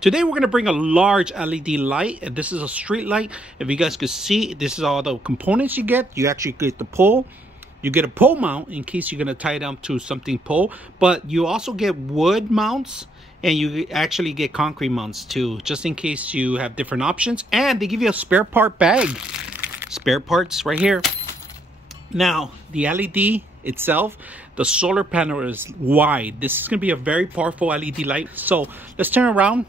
today we're going to bring a large LED light, and this is a street light. If you guys could see, this is all the components you get. You actually get the pole. You get a pole mount in case you're going to tie it up to something pole, but you also get wood mounts, and you actually get concrete mounts too, just in case you have different options. And they give you a spare part bag. Spare parts right here. Now, the LED itself, the solar panel is wide. This is going to be a very powerful LED light. So let's turn around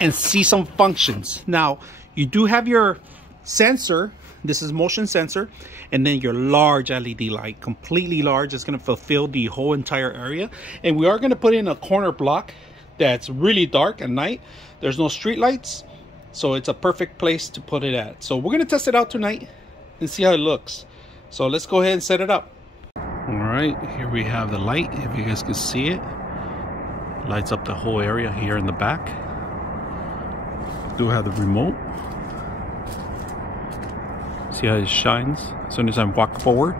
and see some functions. Now, you do have your sensor. This is motion sensor, and then your large LED light, completely large. It's going to fulfill the whole entire area. And we are going to put in a corner block that's really dark at night. There's no street lights, so it's a perfect place to put it at. So we're going to test it out tonight and see how it looks. So let's go ahead and set it up. All right, here we have the light. If you guys can see it, lights up the whole area here in the back. Do have the remote. See how it shines as soon as I walk forward.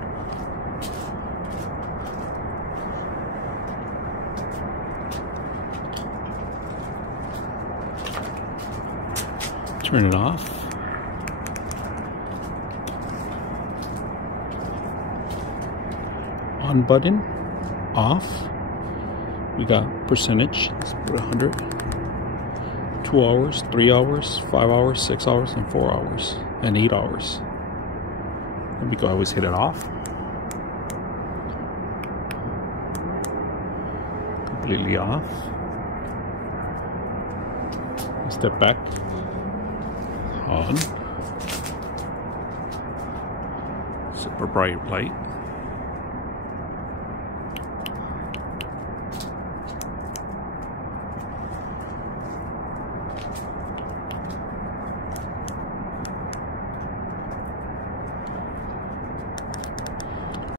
Turn it off. On button, off. We got percentage. Let's put 100. 2 hours, 3 hours, 5 hours, 6 hours, and 4 hours, and 8 hours. And we can always hit it off. Completely off. Step back. On. Super bright light.